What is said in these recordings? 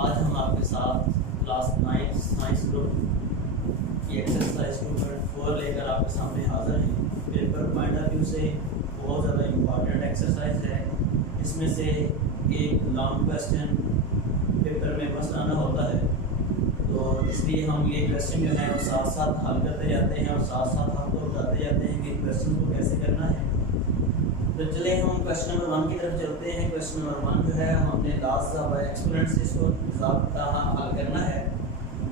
आज हम आपके साथ क्लास 9 साइंस ग्रुप की एक्सरसाइज 2.4 लेकर आपके सामने हाजिर हैं। पेपर पॉइंट ऑफ व्यू से बहुत ज़्यादा इम्पॉर्टेंट एक्सरसाइज है। इसमें से एक लॉन्ग क्वेश्चन पेपर में मस्त आना होता है, तो इसलिए हम ये क्वेश्चन जो है वो साथ साथ हल करते जाते हैं और साथ साथ आपको बताते जाते हैं कि क्वेश्चन को कैसे करना है। तो चले हम क्वेश्चन नंबर 1 की तरफ चलते हैं। क्वेश्चन नंबर 1 जो है हमने लास्ट बाय एक्सपेरिमेंट से इसको ज़ाब्ता हल करना है।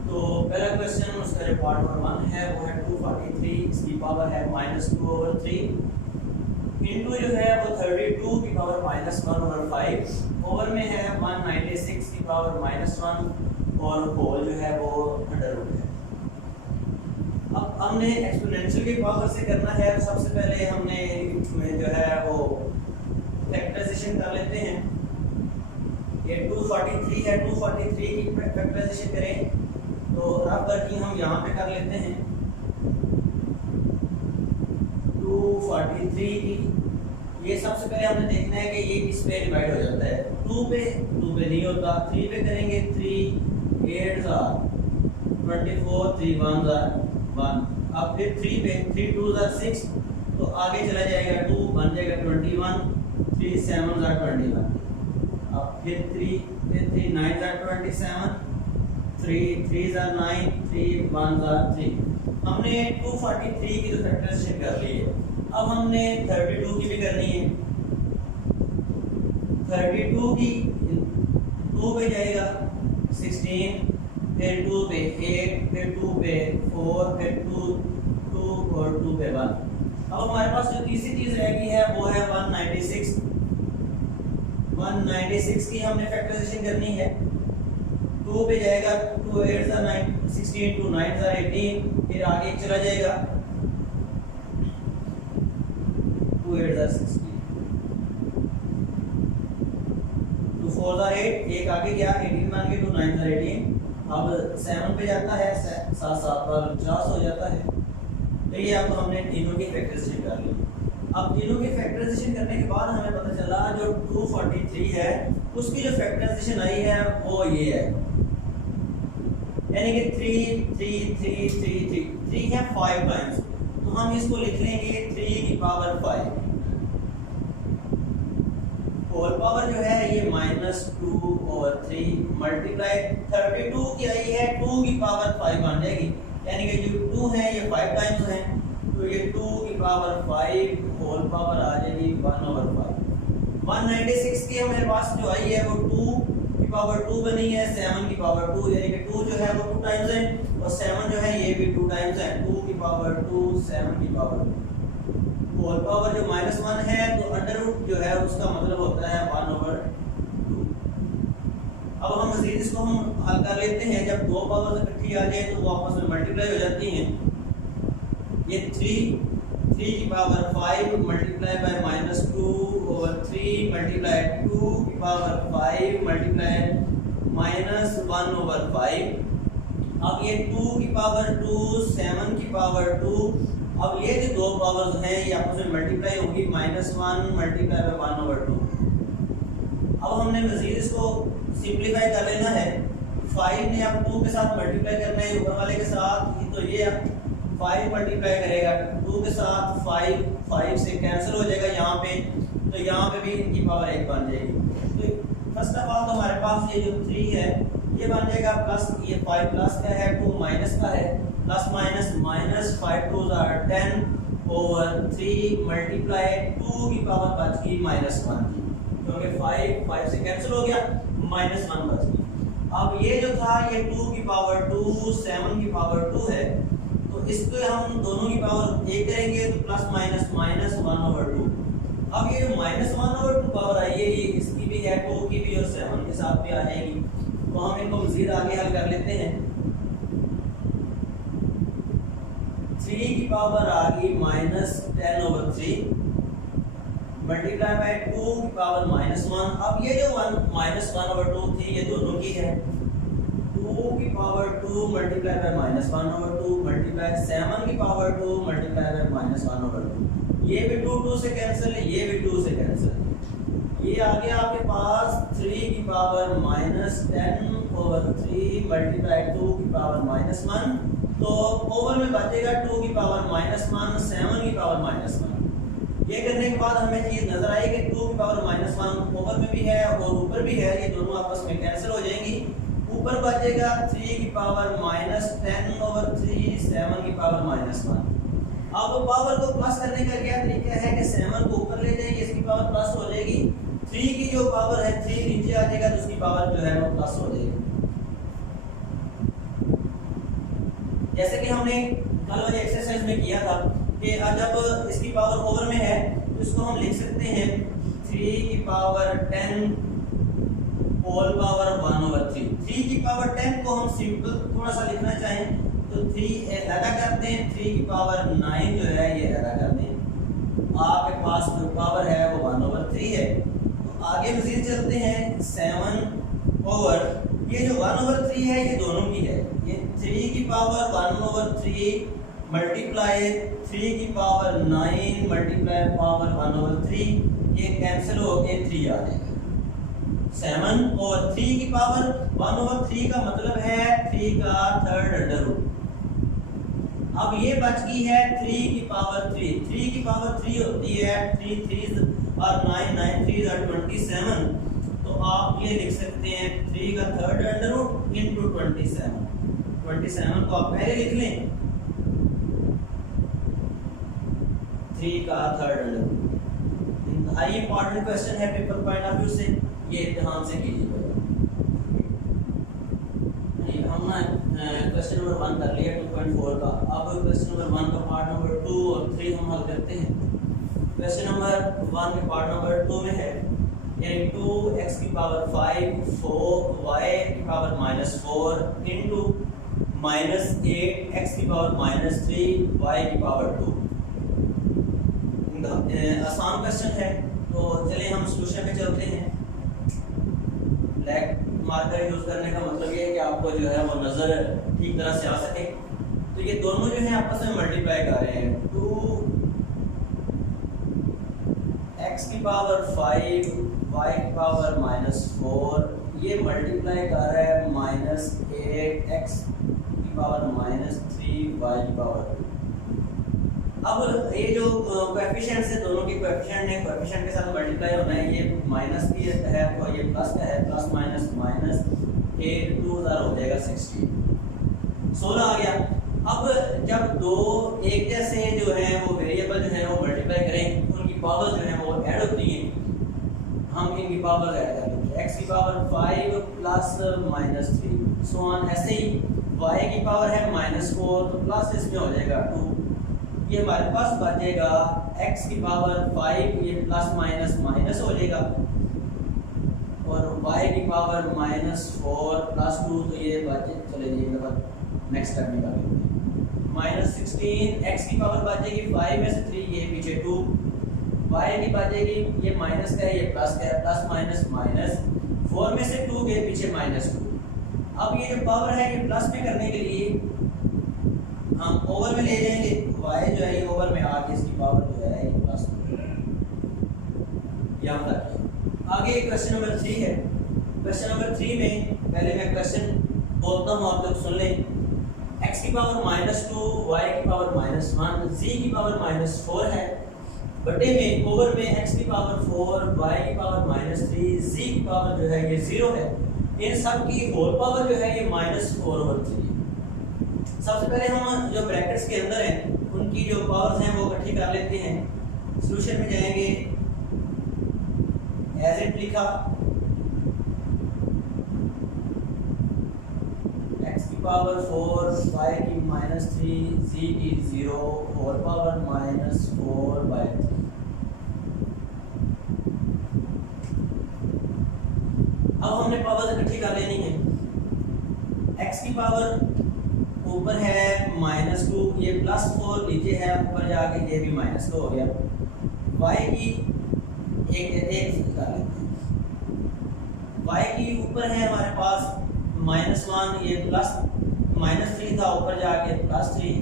तो पहला क्वेश्चन उसका जो पार्ट नंबर 1 है वो है 243, इसकी पावर है -2/3 इनटू जो है वो 32 की पावर -1/5 ओवर में है 196 की पावर -1 और होल जो है वो अंडर रूट है। अब हमने एक्सपोनेंशियल की पावर से करना है, तो सबसे पहले हमने जो है वो फैक्टराइजेशन कर लेते हैं। ये 243 है, 243 की फैक्टराइजेशन करें तो रफ वर्किंग हम यहाँ पे कर लेते हैं। 243 की ये सबसे पहले हमने देखना है कि ये किस पे डिवाइड हो जाता है। 2 पे नहीं होता, 3 पे करेंगे। 3 8 24 3 1 1। अब फिर 3 पे 3 2 6, तो आगे चला जाएगा 2 बन जाएगा 21, 3 7 21। अब फिर 3 9 27, 3 3 9, 3 1 3। हमने 243 की तो फैक्टराइजेशन कर ली है। अब हमने 32 की भी करनी है। 32 की 2 पे जाएगा 16, फिर 2 पे 8, फिर 2 पे 4, फिर 2 और 2 पे 1। अब हमारे पास जो तीसरी चीज रह गई है वो है 196। 196 की हमने फैक्टराइजेशन करनी है। 2 पे जाएगा 2 8 9 16, 2 9 18, फिर आगे चला जाएगा 2 8 16, 2 4 8, एक आगे गया 18 बन गए, 2 9 18। अब 7 पे जाता है, 7 7 पर 50 हो जाता है। तो ये अब हमने तीनों की फैक्टराइजेशन कर ली। अब तीनों की फैक्टराइजेशन करने के बाद हमें पता चला जो 243 है उसकी जो फैक्टराइजेशन आई है वो ये है, यानी कि 3 3 3 3 3 3 है 5 टाइम्स, तो हम इसको लिख लेंगे 3 की पावर 5। होल पावर जो है ये -2/3 मल्टीप्लाई 32 की आई है 2 की पावर 5 बन जाएगी, यानी कि जो 2 है ये 5 टाइम्स है, तो ये 2 की पावर 5 होल पावर आ जाएगी 1/5। 196 की हमारे पास जो आई है वो 2 की पावर 2 बनी है, 7 की पावर 2, यानी कि 2 जो है वो 2 टाइम्स है और 7 जो है ये भी 2 टाइम्स है। 2 की पावर 2, 7 की पावर 2। होल पावर जो -1 है तो अंडर रूट जो है उसका मतलब होता है 1/2। अब हम मजीद इसको हम हल कर लेते हैं। जब दो पावर्स इकट्ठी आ जाए तो वो आपस में मल्टीप्लाई हो जाती हैं। ये 3 की पावर 5 मल्टीप्लाई बाय -2/3 मल्टीप्लाई 2 की पावर 5 मल्टीप्लाई -1/5। अब ये 2 की पावर 2, 7 की पावर 2। अब ये जो दो पावर्स हैं ये आपस में मल्टीप्लाई होगी, -1 मल्टीप्लाई बाय 1/2। अब हमने मजीद इसको सिंपलीफाई कर लेना है। 5 ने अब 2 के साथ मल्टीप्लाई करना है ऊपर वाले के साथ, तो ये अब 5 मल्टीप्लाई करेगा 2 के साथ, 5 से कैंसिल हो जाएगा यहाँ पे, तो यहाँ पे भी इनकी पावर 1 बन जाएगी। तो फर्स्ट ऑफ ऑल तो हमारे पास ये जो 3 है ये बन जाएगा प्लस, ये 5 प्लस का है, 2 माइनस का है, प्लस माइनस 5 2 10/3 मल्टीप्लाई 2 की पावर बच गई -1 की, क्योंकि 5 से कैंसिल हो गया, -1 बच गई। अब ये जो था ये 2 की पावर 2, 7 की पावर 2 है, तो इसको हम दोनों की पावर 1 करेंगे तो प्लस -1/2। अब ये जो -1/2 पावर आई है ये इसकी भी है, 2 की भी और 7 के साथ भी आ जाएगी, तो हम इनको मजीद आगे हल कर लेते हैं। 3 की पावर आ गई -10/3 मल्टीप्लाई बाय 2 की पावर -1। अब ये जो 1/2 थी ये दोनों की है, 2 की पावर 2 मल्टीप्लाई बाय -1/2 मल्टीप्लाई 7 की पावर 2 मल्टीप्लाई बाय -1/2। ये भी 2 से कैंसिल है, ये भी 2 से कैंसिल है। ये आ गया आपके पास 3 की पावर -10/3 मल्टीप्लाई 2 की पावर -1, तो ओवर में बचेगा 2 की पावर -1 7 की पावर -1। ये करने के बाद हमें चीज नजर आई कि 2 की पावर -1 ओवर में भी है और ऊपर भी है, ये दोनों आपस में कैंसिल हो जाएंगी। ऊपर बचेगा 3 की पावर -10/3 7 की पावर -1। अब पावर को प्लस करने का क्या तरीका है कि 7 को ऊपर ले जाएंगे, इसकी पावर प्लस हो जाएगी। 3 की जो पावर है 3 नीचे आ जाएगा, तो उसकी पावर जो है वो प्लस हो जाएगी। जैसे कि हमने कल वाली एक्सरसाइज में किया था कि जब इसकी पावर ओवर में है तो इसको हम लिख सकते हैं 3 की पावर 10 होल पावर 1/3। 3 की पावर 10 को हम सिंपल थोड़ा सा लिखना चाहें तो 3 ऐसा करते हैं, 3 की पावर 9 जो है ये ऐसा कर दें, आपके पास जो पावर है वो 1/3 है। तो आगे मजीद चलते हैं 7 ओवर, ये जो 1/3 है ये दोनों की है, ये 3 की पावर 1/3 मल्टीप्लाई 3 की पावर 9 मल्टीप्लाई पावर 1/3, ये कैंसिल होके 3 आ जाएगा। 7 और 3 की पावर 1/3 का मतलब है 3 का थर्ड अंडर रूट। अब ये बच गई है 3 की पावर 3। 3 की पावर 3 होती है 3 3 और 9 9 3 are 27, तो आप ये लिख सकते हैं 3 का थर्ड अंडर रूट इनटू 27। 27 को आप पहले लिख लें, 3 का थर्ड अंडर रूट। इंतहाई इंपॉर्टेंट क्वेश्चन है पेपर पॉइंट ऑफ व्यू से, ये ध्यान से कीजिएगा। हमने क्वेश्चन नंबर 1 कर लिया 2.4 का। अब क्वेश्चन नंबर 1 का पार्ट नंबर 2 और 3 हम हल करते हैं। क्वेश्चन नंबर 1 के पार्ट नंबर 2 में है यानी 2x की पावर 5 4 y की पावर -4 इनटू -8x की पावर -3 y की पावर 2। आसान क्वेश्चन है, तो चलिए हम सॉल्यूशन पे चलते हैं। ब्लैक मार्कर यूज करने का मतलब ये है कि आपको जो है वो नजर ठीक तरह से आ सके। तो ये दोनों जो है आपस में मल्टीप्लाई कर रहे हैं, 2x की पावर 5 y की पावर -4, ये मल्टीप्लाई कर रहा है -8x की पावर -3 y की पावर 2। अब ये जो कोएफिशिएंट्स है दोनों के कोएफिशिएंट है, कोएफिशिएंट के साथ मल्टीप्लाई होना है। ये माइनस भी है तो ये प्लस का है, प्लस माइनस माइनस 8 2 हो जाएगा 16 16 आ गया। अब जब दो एक जैसे जो है वो वेरिएबल जो है वो मल्टीप्लाई करें, उनकी पावर जो है वो ऐड होती है, हम इनकी पावर ऐड करेंगे। x की पावर 5 प्लस -3 सो ऑन, ऐसे ही y की पावर है -4 तो प्लस इसमें हो जाएगा 2, ये हमारे पास बचेगा x की पावर 5, ये प्लस माइनस माइनस हो जाएगा, और y की पावर -4 प्लस 2 तो ये बचे चले जाएगा नेक्स्ट स्टेप निकालेंगे -16। x की पावर बचेगी 5 में से 3, ये पीछे 2, y की बचेगी ये माइनस का है ये प्लस का है, प्लस माइनस माइनस 4 में से 2 के पीछे -2। अब ये जो पावर है ये प्लस में करने के लिए हम ओवर में ले जाएंगे, y जो है ये ओवर में आके इसकी पावर जो है ये प्लस यहाँ तक। आगे क्वेश्चन नंबर 3 है। क्वेश्चन नंबर 3 में पहले मैं क्वेश्चन बोलता हूँ, आप लोग सुन लें। x की पावर -2 y की पावर -1 z की पावर -4 है, बटे में ओवर में x की पावर 4 y की पावर -3 z की पावर जो है ये 0 है। इन सब की होल पावर जो है ये -4/3। सबसे पहले हम जो ब्रैकेट्स के अंदर हैं उनकी जो पावर्स हैं वो इकट्ठी कर लेते हैं। सॉल्यूशन में जाएंगे, एज इट लिखा, x की पावर 4 y की -3 z की 0 होल पावर -4/3। अब हमने पावर्स इकट्ठी कर लेनी है। x की पावर ऊपर है -2, ये +4 नीचे है, ऊपर जाके ये भी -2 हो गया। y की एक निकाल लेते हैं। y की ऊपर है हमारे पास -1, ये प्लस -3 था, ऊपर जाके +3।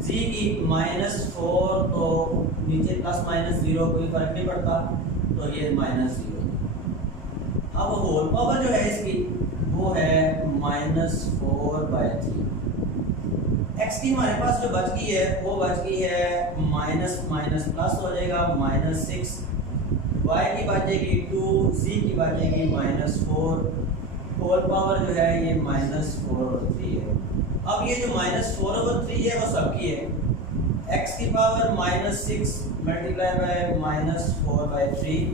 z की -4 तो नीचे ±0 कोई फर्क नहीं पड़ता, तो ये -0। अब होल पावर जो है इसकी वो है -4/3। x की हमारे पास जो बच गई है वो बच गई है माइनस माइनस प्लस हो जाएगा -6, y की बचेगी 2, z की बचेगी -4, होल पावर जो है ये -4/3 है। अब ये जो -4/3 है वो सबकी है। x की पावर -6 मल्टीप्लाई बाय -4/3,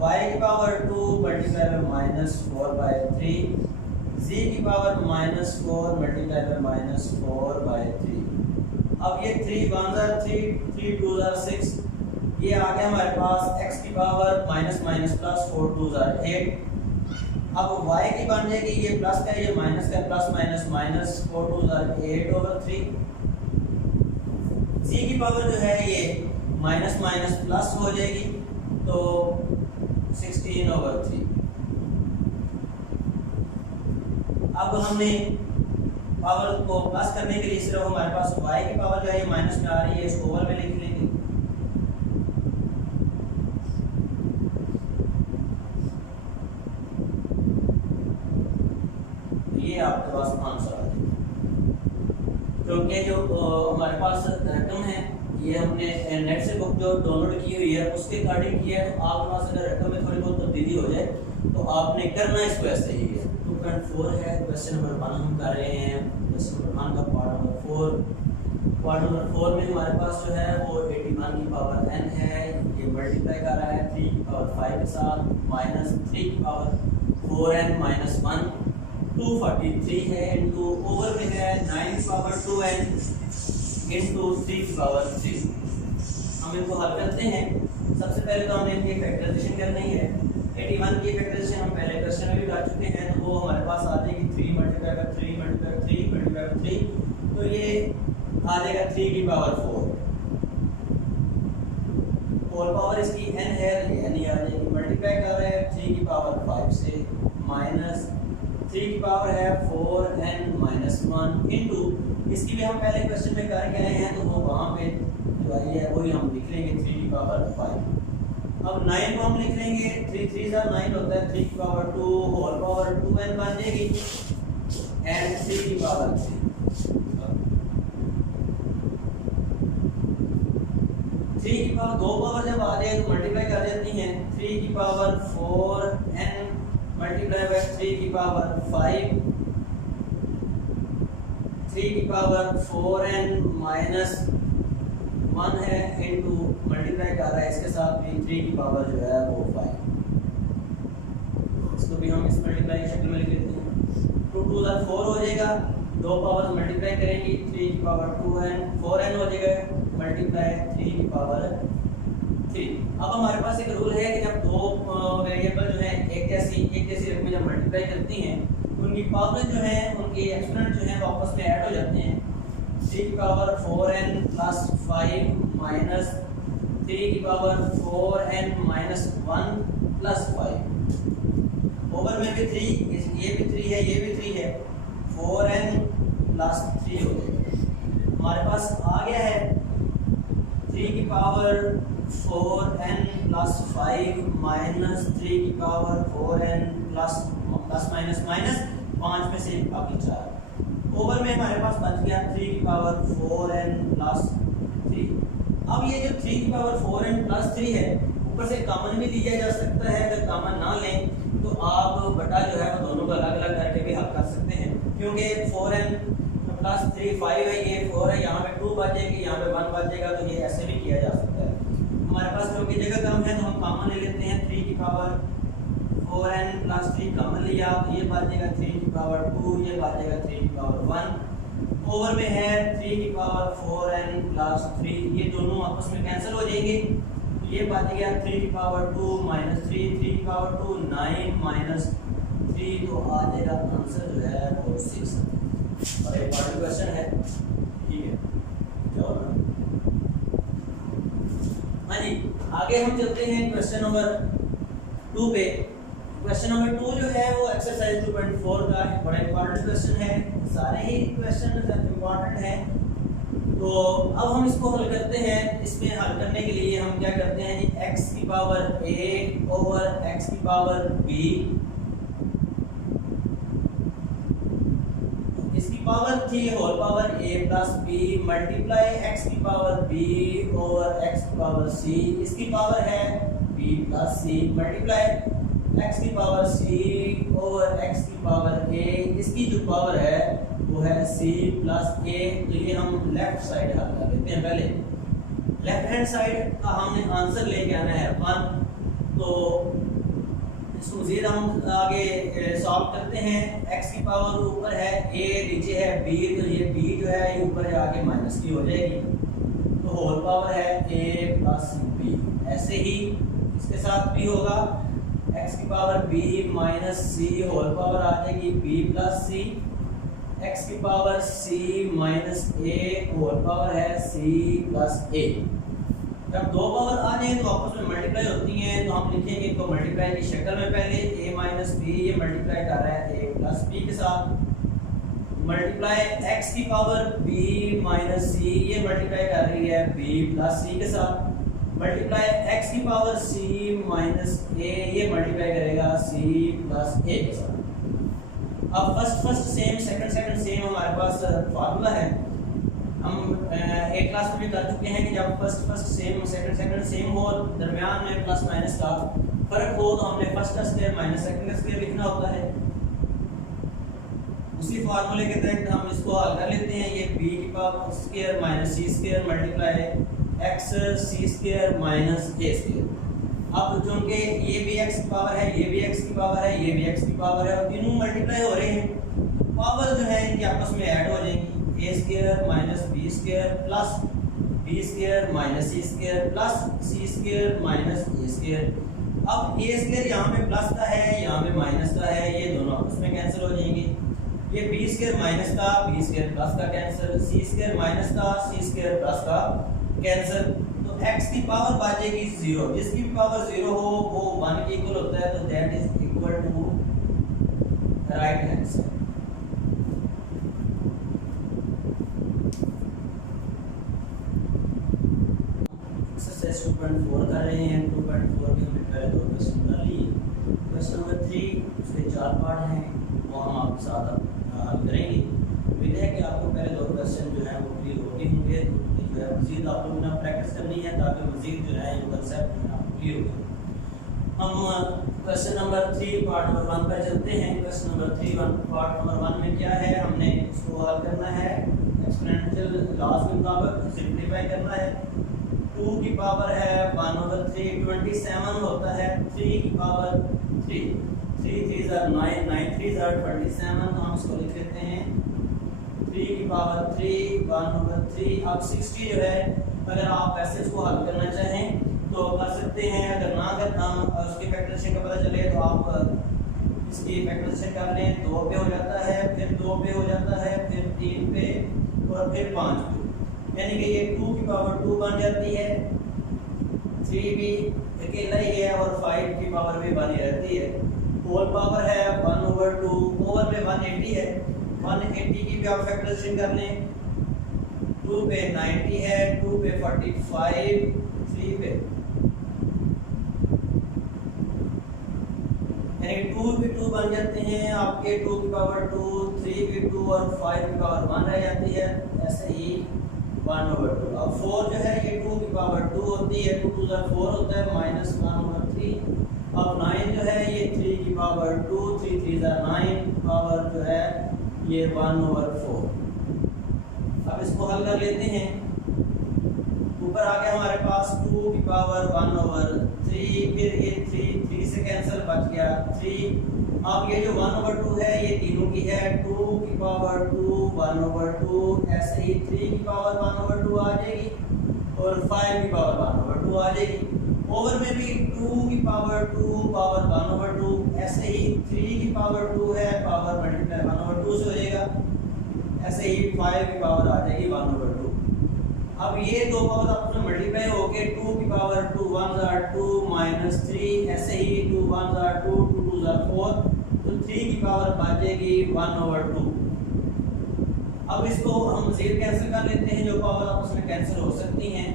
y की पावर 2 मल्टीप्लाई बाय -4/3, z की पावर -4 मल्टीप्लाई बाय -4/3। अब ये 3 1 are 3, 3 2 are 6, ये आ गया हमारे पास x की power minus minus plus 4 2 are 8। अब y की बन जाएगी, ये प्लस का ये माइनस का, plus minus minus 4 2 are 8/3। z की पावर जो है ये माइनस माइनस प्लस हो जाएगी तो 16/3। अब हमने पावर को प्लस करने के लिए सिर्फ हमारे पास y की पावर जो है ये माइनस में आ रही है, इसको ओवर में लिख लेंगे। ये आपके पास आंसर आ जाएगा, क्योंकि जो हमारे पास रकम है ये हमने नेट से बुक जो डाउनलोड की हुई है उसके अकॉर्डिंग किया है। तो आपके पास अगर रकम में थोड़ी बहुत तब्दीली हो जाए तो आपने करना इसको ऐसे ही है। 2.4 है, क्वेश्चन नंबर 1 हम कर रहे हैं। क्वेश्चन नंबर 1 का पार्ट नंबर 4। पार्ट नंबर 4 में हमारे पास जो है वो 81 की पावर n है, ये मल्टीप्लाई कर रहा है 3 की पावर 5 के साथ, माइनस 3 की पावर 4n माइनस 1, 243 है, इंटू ओवर में है 9 की पावर 2n इंटू 3 की पावर 3। हम इनको हल करते हैं। सबसे पहले तो हमें इनकी फैक्टराइजेशन करनी है। 81 की फैक्टराइजेशन हम पहले क्वेश्चन में भी कर चुके हैं, तो वो हमारे पास आ जाएगी 3 multiply by 3 multiply by 3 multiply by 3, तो ये आ जाएगा 3 की पावर 4। होल पावर इसकी n है, ये n आ जाएगी, मल्टीप्लाई कर रहे हैं 3 की पावर 5 से, माइनस 3 की पावर है 4n माइनस 1 इंटू, इसकी भी हम पहले क्वेश्चन में करके आए हैं तो वो वहाँ पे जो आई है वही हम लिख लेंगे 3 की पावर 5। अब 9 को हम लिख लेंगे, 3 3 9 होता है, 3 की पावर 2 होल पावर 2n बन जाएगी एंड 3 की पावर 3। 3 की पावर 2 पावर जब आ जाए तो मल्टीप्लाई कर देती हैं, 3 की पावर 4n मल्टीप्लाई बाय 3 की पावर 5, 3 की पावर 4n माइनस 1 है इंटू मल्टीप्लाई कर रहा है इसके साथ भी 3 की पावर जो है वो 5। इसको भी हम इस मल्टीप्लाई की शक्ल में लिख लेते हैं। 2 2 4 हो जाएगा, दो पावर्स मल्टीप्लाई करेंगी, 3 की पावर 2n 4n हो जाएगा मल्टीप्लाई 3 की पावर 3। अब हमारे पास एक रूल है कि जब दो वेरिएबल जो है एक जैसी रकमें जब मल्टीप्लाई करती हैं उनकी पावर जो है, उनके एक्सपोनेंट जो है वो आपस में ऐड हो जाते हैं। 3 की पावर 4n प्लस 5 माइनस 3 की power 4n minus 1 plus 5, over में भी 3, ये भी 3 है, ये भी 3 है, 4n प्लस 3 हो जाएगा। हमारे पास आ गया है 3 की पावर 4n प्लस 5 माइनस 3 की power 4n plus minus minus 5 में से बाकी 4, ओवर में हमारे पास बच गया 3 की पावर 4n प्लस 3। अब ये जो 3 की पावर 4n प्लस 3 है, ऊपर से कॉमन भी लिया जा सकता है। अगर कॉमन ना लें तो आप बटा जो है वो दोनों को अलग अलग करके भी हल कर सकते हैं, क्योंकि 4n प्लस 3 5 है, ये 4 है, यहाँ पे 2 बचेगी, यहाँ पे 1 बचेगा, तो ये ऐसे भी किया जा सकता है। हमारे पास क्योंकि जगह कम है तो हम कॉमन ले लेते हैं। 3 की पावर 4n प्लस 3 कॉमन लिया तो ये बचेगा 3 की पावर 2, ये बचेगा 3 की पावर 1, ओवर में है 3 की पावर 4n प्लस 3, ये दोनों आपस में कैंसिल हो जाएंगे, ये बच गया 3 की पावर 2 माइनस 3 की पावर 2 9 माइनस 3, तो आ जाएगा आंसर जो है वो 6। और एक और क्वेश्चन है, ठीक है, चलो हाँ जी आगे हम चलते हैं क्वेश्चन नंबर 2 पे। क्वेश्चन नंबर 2 जो है वो एक्सरसाइज 2.4 का बड़ा इंपॉर्टेंट क्वेश्चन है। सारे ही क्वेश्चन इंपॉर्टेंट हैं, तो अब हम इसको हल करते हैं। इसमें हल करने के लिए हम क्या करते हैं, x की पावर a ओवर x की पावर b, इसकी पावर थी whole power a plus b multiply x की पावर b ओवर x की पावर c, इसकी पावर है b plus c multiply x की पावर c ओवर x की पावर a, इसकी जो पावर है वो है c प्लस a। तो ये हम लेफ्ट साइड हल कर लेते हैं। पहले लेफ्ट हैंड साइड का हमने आंसर लेके आना है 1, तो इसको मजीद हम आगे सॉल्व करते हैं। x की पावर ऊपर है a, नीचे है b, तो ये b जो है ये ऊपर आके माइनस की हो जाएगी, तो होल पावर है a प्लस b। ऐसे ही इसके साथ भी होगा, x की power b minus c whole power आ जाएगी b प्लस c, x की power c minus a whole power है c प्लस a। जब दो पावर आ जाए तो आपस में मल्टीप्लाई होती हैं, तो हम लिखेंगे इनको मल्टीप्लाई की शक्ल में। पहले a माइनस b ये मल्टीप्लाई कर रहा है a प्लस b के साथ, मल्टीप्लाई x की पावर b माइनस c ये मल्टीप्लाई कर रही है b प्लस c के साथ, मल्टीप्लाई x की पावर c माइनस a ये मल्टीप्लाई करेगा c प्लस a के साथ। अब फर्स्ट सेम सेकंड सेम हमारे पास फार्मूला है। हम एक क्लास में भी कर चुके हैं कि जब फर्स्ट सेम सेकंड सेम हो, दरमियान में प्लस माइनस का फर्क हो, तो हमने फर्स्ट का स्क्वायर माइनस सेकंड का स्क्वायर लिखना होता है। उसी फार्मूले के तहत हम इसको हल कर लेते हैं। ये b की power square minus c square multiply x c square minus a square. अब चूंकि ये भी x की पावर है, ये भी x की पावर है, ये भी x की पावर है, और तीनों मल्टीप्लाई हो रहे हैं, पावर जो है इनके आपस में ऐड हो जाएंगी। a square minus b square plus b square minus c square plus c square minus a square. अब a स्क्वायर यहाँ पे प्लस का है, यहाँ पे माइनस का है, ये दोनों आपस में कैंसिल हो जाएंगे। ये b स्क्वायर माइनस का b स्क्वायर प्लस का कैंसिल, c स्क्वायर माइनस का c स्क्वायर प्लस का कैंसिल। तो x की पावर बचेगी 0, जिसकी भी पावर 0 हो वो 1 के इक्वल होता है, तो that is equal to right hand side. Exercise 2.4 कर रहे हैं। 2.4 के हमने पहले दो क्वेश्चन कर लिए। क्वेश्चन नंबर 3 उसके 4 पार्ट हैं, वो हम आपके साथ हल करेंगे। उम्मीद है कि आपको पहले दो क्वेश्चन जो है वो क्लियर होते होंगे। मजीद आप लोगों ने प्रैक्टिस करनी है ताकि मजीद जो है ये कंसेप्ट जो है आपको क्लियर हो। हम क्वेश्चन नंबर 3 पार्ट नंबर 1 पर चलते हैं। क्वेश्चन नंबर 3 पार्ट नंबर 1 में क्या है, हमने इसको हल करना है एक्सपोनेंशियल लॉज के मुताबिक, सिंपलीफाई करना है। 2 की पावर है 1/3, 27 होता है 3 की पावर 3, 3 3 are 9, 9 3 are 27, तो हम इसको लिख लेते हैं 3 की पावर 3 1/3। अब 60 जो है अगर आप ऐसे इसको हल करना चाहें तो कर सकते हैं, अगर ना करना उसकी फैक्टराइजेशन का पता चले तो आप इसकी फैक्टराइजेशन कर लें। 2 पे हो जाता है, फिर 2 पे हो जाता है, फिर 3 पे और फिर 5 पे, यानी कि ये 2 की पावर 2 बन जाती है। 3 भी अकेला ही है और 5 की पावर भी बनी रहती है। होल पावर है 1/2, ओवर में 180 है, 180 की भी आप फैक्टराइजेशन कर लें। 2 पे 90 है, 2 पे 45, 3 पे यानी 2 भी 2 बन जाते हैं आपके। 2 की पावर 2, 3 भी 2 और 5 की पावर 1 रह जाती है, ऐसे ही 1/2। अब 4 जो है ये 2 की पावर 2 होती है, 2 2 4 होता है -1/3। अब 9 जो है ये 3 की पावर 2, 3 3 9, पावर जो है ये 1/4। अब इसको हल कर लेते हैं। ऊपर आ गया हमारे पास 2 की पावर 1/3, फिर ये 3 से कैंसिल बच गया 3। अब ये जो 1/2 है ये तीनों की है, 2 की पावर 2 1/2, ऐसे ही 3 की पावर 1/2 आ जाएगी और 5 की पावर 1/2 आ जाएगी। ओवर में भी 2 की पावर 2 पावर 1/2, ऐसे ही 3 की पावर 2 है, पावर मल्टीप्लाई 1/2 से हो जाएगा, ऐसे ही 5 की पावर आ जाएगी 1/2। अब ये दो पावर आपस में मल्टीप्लाई होके 2 की पावर 2 1 are 2 -3, ऐसे ही 2 1 are 2, 2 2 are 4, तो 3 की पावर बचेगी 1/2। अब इसको हम मज़ीद कैंसिल कर लेते हैं, जो पावर आपस में कैंसिल हो सकती हैं।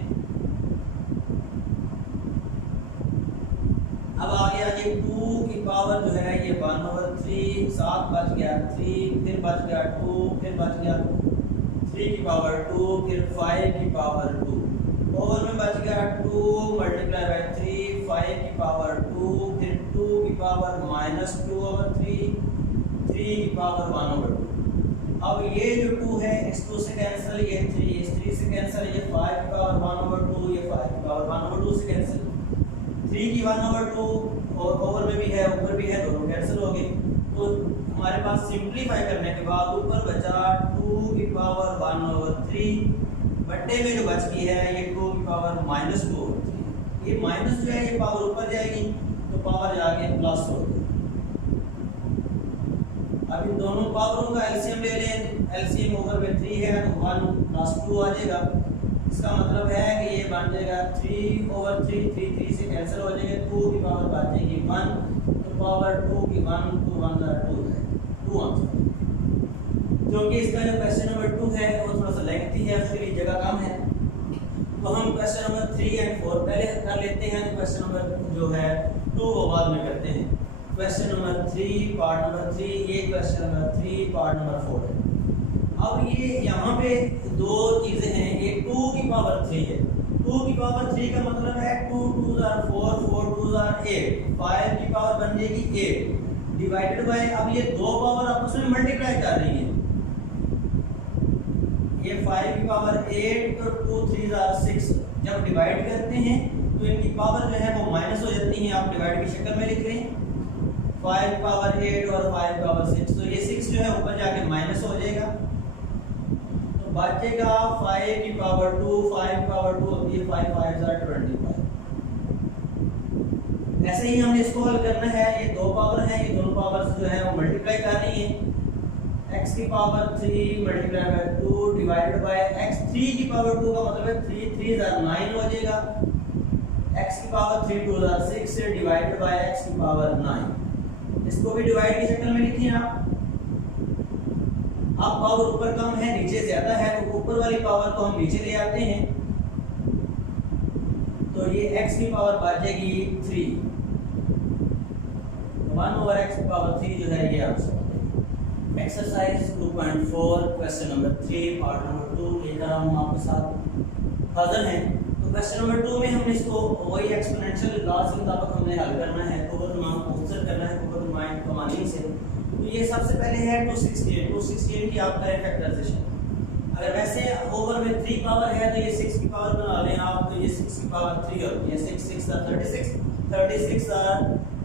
अब आ गया ये 2 की पावर जो है ये 1/3, 7 बच गया 3, फिर बच गया 2, फिर बच गया 3 की पावर 2, फिर 5 की पावर 2, ओवर में बच गया 2 मल्टीप्लाई बाय 3, 5 की पावर 2, फिर 2 की पावर -2/3, 3 की पावर 1/2। अब ये जो 2 है इस 2 से कैंसिल, ये 3 इस 3 से कैंसिल, ये 5 की पावर 1/2, ये 5 की पावर 1/2 से कैंसिल, 3 की 1/2 और ओवर में भी है ऊपर भी है, दोनों कैंसिल हो गए। तो हमारे पास सिंपलीफाई करने के बाद ऊपर बचा 2 की पावर 1/3, बट्टे में जो बच गई है ये 2 की पावर -2/3। ये माइनस जो है ये पावर ऊपर जाएगी तो पावर जाके प्लस हो गई। अब इन दोनों पावरों का एलसीएम ले लें, एलसीएम ओवर में 3 है तो 1 + 2 आ जाएगा। इसका मतलब है कि ये बन जाएगा 3/3, 3 से कैंसिल हो जाएगा, 2 की पावर बचेगी 1, तो पावर 2 की 1 तो 1 2 है 2 आंसर। क्योंकि इसका जो क्वेश्चन नंबर 2 है वो थोड़ा सा लेंथी है, उसके लिए जगह कम है, तो हम क्वेश्चन नंबर 3 और 4 पहले कर लेते हैं, क्वेश्चन नंबर जो है 2 वो बाद में करते हैं। क्वेश्चन नंबर 3 पार्ट नंबर 3, ये क्वेश्चन नंबर 3 पार्ट नंबर 4 है। अब ये यहाँ पे दो चीजें हैं, ये 2 की पावर 3 है, 2 की पावर 3 का मतलब है 2 2 are 4, 4 2 are 8, 5 की पावर बन जाएगी 8 डिवाइडेड बाय, अब ये दो पावर आपस में मल्टीप्लाई कर रही है, ये 5 की पावर 8 तो 2 3 are 6, जब डिवाइड करते हैं तो इनकी पावर जो है वो माइनस हो जाती है, आप डिवाइड की शक्ल में लिख रहे हैं 5 की पावर 8 और 5 की पावर 6, तो ये 6 जो है ऊपर जाके माइनस हो जाएगा, तो बचेगा 5 की पावर 2, 5 की पावर 2 होती है 5 5 are 25। ऐसे ही हमने इसको हल करना है, ये दो पावर है, ये दोनों पावर जो है वो मल्टीप्लाई कर रही है, x की power 3 multiply by 2 divided by x, 3 की पावर 2 का मतलब है 3 3 9 हो जाएगा, x की पावर 3 2 6 डिवाइडेड बाय x की पावर 9। इसको भी डिवाइड की शक्ल में लिखिए आप। अब पावर ऊपर कम है नीचे ज्यादा है, तो ऊपर वाली पावर को हम नीचे ले आते हैं, तो ये x की पावर बचेगी 3, 1/x की पावर 3 जो है ये answer. Exercise 2.4 question number 3 part number 2 लेकर हम आपके साथ हाजिर हैं। तो क्वेश्चन नंबर 2 में हमने इसको वही एक्सपोनेंशियल लॉज के मुताबिक हमने हल करना है, कोऑफिशिएंट करना है कोऑफिशिएंट कमांडिंग से। तो ये सबसे पहले है 216 की आप करें फैक्टराइजेशन। अगर वैसे ओवर में 3 पावर है तो ये 6 की पावर बना लें आप, तो ये 6 की पावर 3 होती है, 6 6 36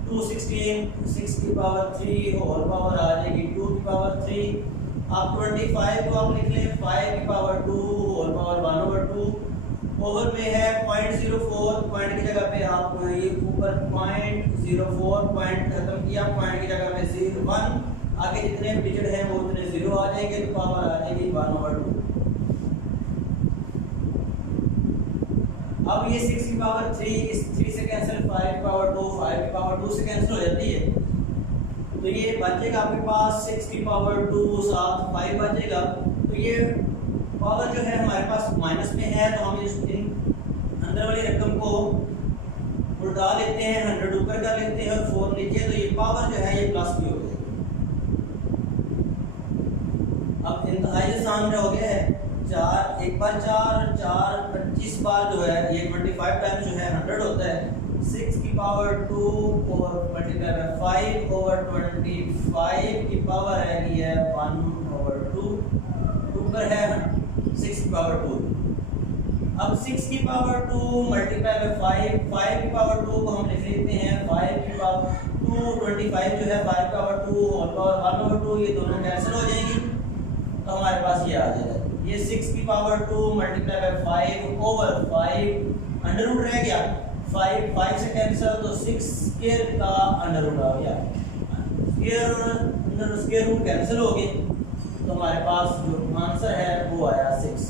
216, 6 की पावर 3 और पावर आ जाएगी 2 की पावर 3। आप 25 को आप लिख लें 5 की पावर 2 और पावर 1/2। ओवर में है 0.04, पॉइंट की जगह पे आप ये ऊपर 0.04 पॉइंट खत्म किया, पॉइंट की जगह पे 1, आगे जितने डिजिट हैं वो उतने 0 आ जाएंगे, तो पावर आ जाएगी 1/2। अब ये 6 की पावर 3, इस 3 से कैंसिल, 5 की पावर 2, 5 की पावर 2 से कैंसिल हो जाती है, तो ये बचेगा आपके पास 6 की पावर 2 साथ 5 बचेगा। तो ये पावर जो है हमारे पास माइनस में है, तो हम इस अंदर वाली रकम को उल्टा लेते हैं, 100 ऊपर कर लेते हैं और 4 नीचे, तो ये पावर जो है ये प्लस की हो जाएगी। अब इंतहाई आसान हो गया है, 4 1 बार 4 4 25 बार जो है ये 25 टाइम जो है 100 होता है। 6 की पावर 2 और मल्टीप्लाई बाय 5 ओवर 25 की पावर है ये 1/2, ऊपर है 6 की पावर 2। अब 6 की पावर 2 मल्टीप्लाई बाय 5 की पावर 2 को हम लिख लेते हैं 5 की पावर 2, 25 जो है 5 की पावर 2 और पावर 1/2, ये दोनों कैंसिल हो जाएंगी, तो हमारे पास ये आ जाएगा, ये 6 की power 2 multiply by 5 over 5 under root रह गया, 5 से कैंसिल, तो 6 स्क्वायर का अंडर रूट आ गया, स्क्वायर रूट कैंसिल हो गए, तो हमारे पास जो आंसर है वो आया 6।